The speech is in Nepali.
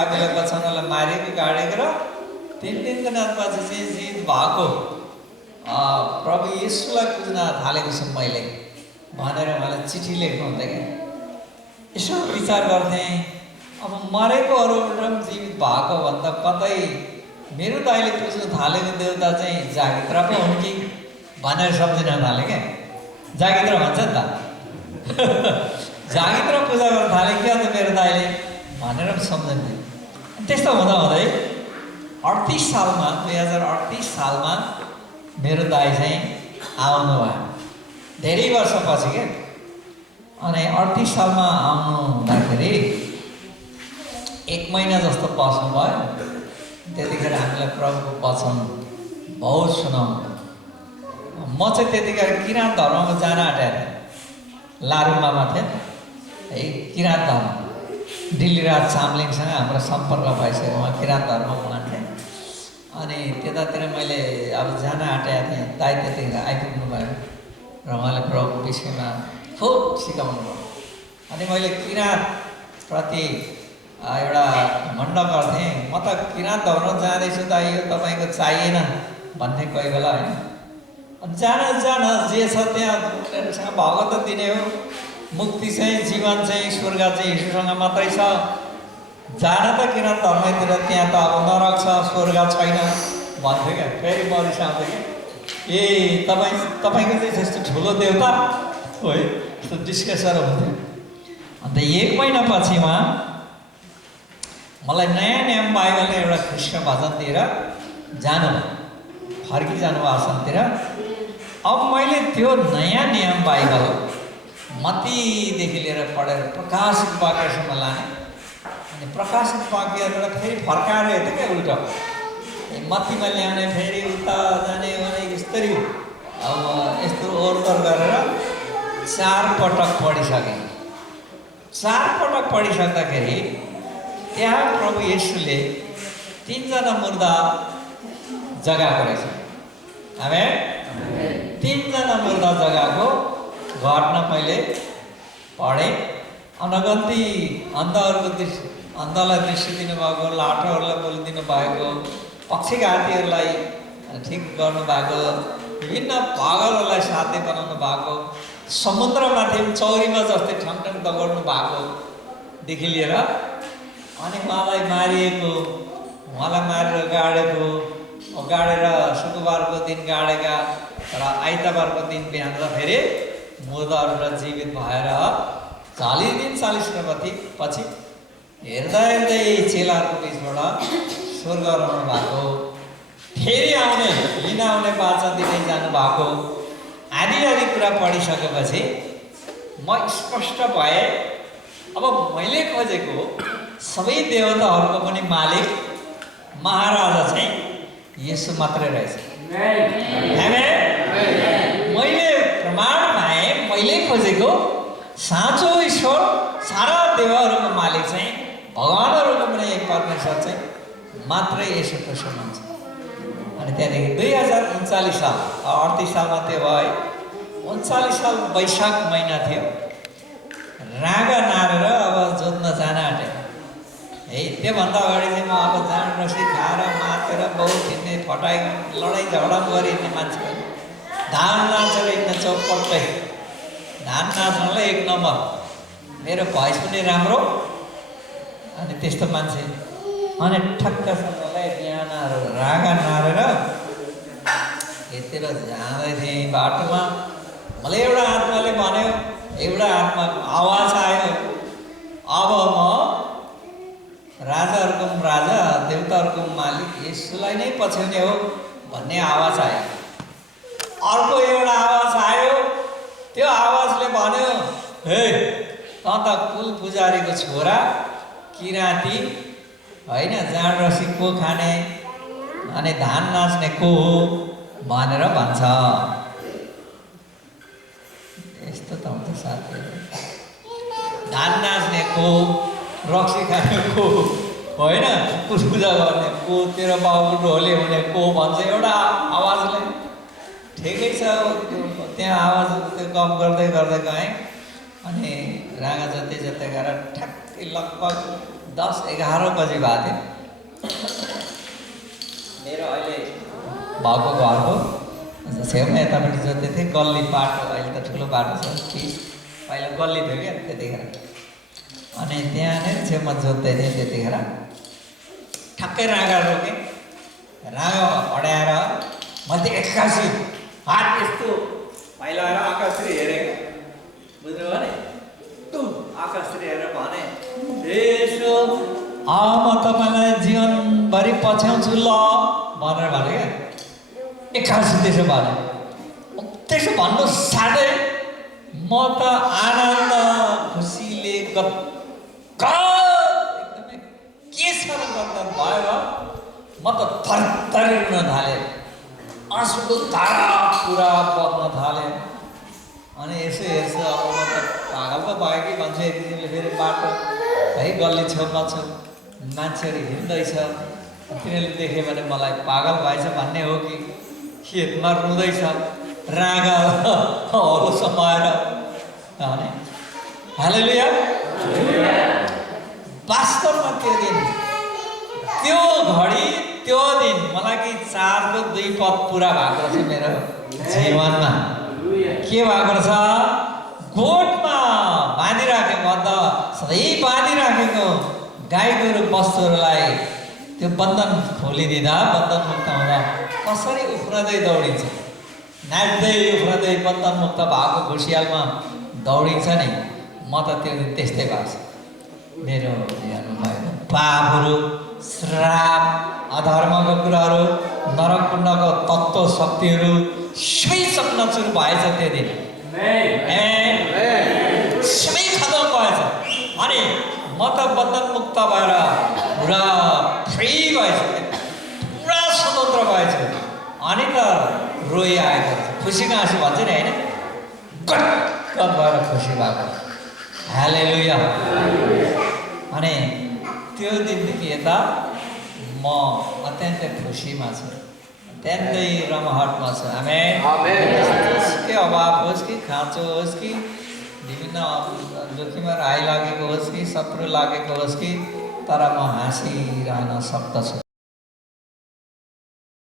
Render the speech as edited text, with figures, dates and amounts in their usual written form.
पापीलाई बचाउनलाई मारेको गाडेको र 3 दिनको दिनपछि चाहिँ जित भएको प्रभु येशूलाई पुज्न थालेको छु मैले भनेर मलाई चिठी लेख्नु हुँदै क्या। यसो विचार गर्थेँ, अब मरेकोहरू पनि जीवित भएको भन्दा कतै मेरो दाइले पुज्नु थालेको देउता चाहिँ जागित्र पो हुन् कि भनेर सम्झिन थालेँ क्या। जागित्र भन्छ नि त जागित्र पूजा गर्न थालेँ क्या त मेरो दाइले भनेर पनि सम्झन्थेँ। त्यस्तो हुँदा हुँदै 38 सालमा 2038 सालमा मेरो दाइ चाहिँ आउनुभयो, धेरै वर्षपछि क्या। अनि 38 सालमा आउनु हुँदाखेरि 1 महिना जस्तो बस्नुभयो। त्यतिखेर हामीलाई प्रभुको वचन बहुत सुनाउनु। म चाहिँ त्यतिखेर किराँत धर्ममा जान आँटेको थिएँ, लारुमामा थिएँ है, किराँत धर्म। दिल्लीराज चामलिङसँग हाम्रो सम्पर्क भइसक्यो, उहाँ किराँत धर्ममा हुनुहुन्थ्यो। अनि त्यतातिर मैले अब जान आँटेको थिएँ, दाइ त्यतिखेर आइपुग्नु भयो र उहाँले प्रभुको विषयमा खुब सिकाउनु भयो। अनि मैले किराँतप्रति एउटा घमण्ड गर्थेँ, म त किराँत धर्म जाँदैछु दाइ, यो तपाईँको चाहिएन भन्थे कोही बेला होइन। जान जान जे छ त्यहाँ उनीहरूसँग भगवत दिने हो, मुक्ति चाहिँ जीवन चाहिँ स्वर्ग चाहिँ यीशुसँग मात्रै छ। जान त किराँत धर्मतिर, त्यहाँ त अब नरक छ स्वर्ग छैन भन्थ्यो क्या। फेरि म रिसाउँथेँ क्या, ए तपाईँको चाहिँ त्यस्तो ठुलो देउता हो है, यस्तो डिस्कसहरू हुन्थ्यो। अन्त 1 महिनापछि उहाँ मलाई नयाँ नियम बाइबलले एउटा कृष्ण भजन दिएर जानु फर्किजानु आसनतिर। अब मैले त्यो नयाँ नियम बाइबल मत्तीदेखि लिएर पढेर प्रकाशित वाक्यसम्म लाने। अनि प्रकाशित वाक्यबाट फेरि फर्काएर हेर्थेँ क्या, उल्टा मत्तीमा ल्याउने, फेरि उता जाने भने यस्तरी अब यस्तो ओरदोर गरेर 4 पटक पढिसकेँ। 4 पटक पढिसक्दाखेरि त्यहाँ प्रभु येशूले 3 जना मुर्दा जगाएको रहेछ। हामी 3 जना मुर्दा जगाएको घटना मैले पढेँ। अनगन्ती अन्धलाई दृष्टि दिनुभएको, लाटोहरूलाई बोलिदिनु भएको, पक्षघातीहरूलाई ठिक गर्नुभएको, विभिन्न पागलहरूलाई साध्य बनाउनु भएको, समुद्रमाथि चौरीमा जस्तै ठङठङ दगड्नु भएकोदेखि लिएर अनि उहाँलाई मारिएको, उहाँलाई मारेर गाडेर शुक्रबारको दिन गाडेका र आइतबारको दिन बिहान फेरि मुर्दाहरू जीवित भएर 40 दिन 40 पछि हेर्दा हेर्दै चेलाहरूको बिचबाट स्वर्ग रहनु भएको, फेरि लिन आउने वाचा दिँदै जानु भएको आदि कुरा पढिसकेपछि म स्पष्ट भएँ। अब मैले खोजेको सबै देवताहरूको पनि मालिक महाराजा चाहिँ येशू मात्रै रहेछ। मैले प्रमाण पाएँ, मैले खोजेको साँचो ईश्वर, सारा देवहरूको मालिक चाहिँ, भगवानहरूको पनि परमेश्वर चाहिँ मात्रै येशू कृष्ण हुन्छ। अनि त्यहाँदेखि 2039 साल 38 सालमा त्यो भयो। 39 साल वैशाख महिना थियो, रागा नारेर अब जोत्न जान आँटे है। त्योभन्दा अगाडि चाहिँ म अब जाँड रसी खाएर मातेर बाउ हिँड्ने, फटाइ लडाइँ झगडा गरी हिँड्ने मान्छे हो। धान नाचेर हिँड्ने चौपट्टै, धान नाच्नलाई 1 नम्बर, मेरो भोइस पनि राम्रो। अनि त्यस्तो मान्छे। अनि ठक्कसँगलाई बिहान रागा नारेर यतिर जाँदै थिएँ बाटोमा। मलाई एउटा आत्माले भन्यो, एउटा आत्माको आवाज आयो, अब म राजाहरूको राजा देवताहरूको मालिक येशूलाई नै पछ्याउने हो भन्ने आवाज आयो। अर्को एउटा आवाज आयो, त्यो आवाजले भन्यो, हे त कुल पुजारीको छोरा, किराँती होइन, जाँड रसी को खाने अनि धान नाच्ने को हो भनेर भन्छ। यस्तो त हुन्छ साथीहरू, धान नाच्ने को, रक्सी खाने को होइन, पूजा गर्ने को, तेरो बाबु ढोले हुने को भन्छ एउटा आवाजले। ठिकै छ, त्यहाँ आवाज त्यो गफ गर्दै गएँ। अनि रागा जति गएर ठ्याक्कै लगभग 10-11 बजे बाँध्यो। मेरो अहिले भएको घरको छेउमा यतापट्टि जोत्दै थिएँ, गल्ली बाटो, अहिले त ठुलो बाटो छ, पिच पहिला गल्ली थियो क्या त्यतिखेर। अनि त्यहाँनिर छेउमा जोत्दै थिएँ त्यतिखेर ठ्याक्कै राँगा रोकेँ, राँगा अड्याएर मैले एक्कासी हात यस्तो फैलाएर आकाशतिर हेरेँ, बुझ्नुभयो नि? आकाशतिर हेरेर भने यसो म तपाईँलाई जीवनभरि पछ्याउँछु ल भनेर भने क्या। एक्कासी त्यसो भने, त्यसो भन्नु साथै म त आनन्द खुसीले एकदमै के साह्रो गर्दा भयो, म त थरथरी रुन थालेँ, आँसुको धारा पुरा बग्न थालेँ। अनि यसो हेर्छु, अब म त पागल पो भयो कि भन्छु। एक दिनले फेरि बाटो है गल्ली छेउमा छु, मान्छेहरू हिँड्दैछ, तिनीहरूले देख्यो भने मलाई पागल भएछ भन्ने हो कि खेतमा रुँदैछ राँगाहरू समाएर भने। हालेलुया। वास्तवमा त्यो दिन, त्यो घडी, त्यो दिन मलाई कि 4 को 2 पद पुरा भएको रहेछ मेरो जीवनमा। के भएको रहेछ? गोठमा बाँधिराखेको, अन्त सधैँ बाँधिराखेको गाई गोरु बस्तुहरूलाई त्यो बन्धन खोलिदिँदा, बन्धन मुक्त हुँदा कसरी उफ्रँदै दौडिन्छ, नाच्दै उफ्रँदै बन्धन मुक्त भएको खुसियालमा दौडिन्छ नि। म त त्यो दिन त्यस्तै भएको छ। मेरो जीवनमा भएको पापहरू, श्राप, अधर्मको कुराहरू, नरकुण्डको तत्त्व शक्तिहरू सबै चकनाचुर भएछ त्यो दिन। सबै खतम भएछ। अनि म त बन्धन मुक्त भएर पुरा फ्री भएछ, पुरा स्वतन्त्र भएछ। अनि त रोइ आएको, खुसीको आँसु भन्छ नि होइन, गटगट भएर खुसी भएको। हालेलुया। अनि त्यो दिनदेखि यता म अत्यन्तै खुसीमा छु, अत्यन्तै रमाहटमा छु। आमेन। के अभाव होस् कि खाँचो होस् कि विभिन्न जोखिमहरू आइलागेको होस् कि शत्रु लागेको होस् कि, तर म हाँसिरहन सक्दछु।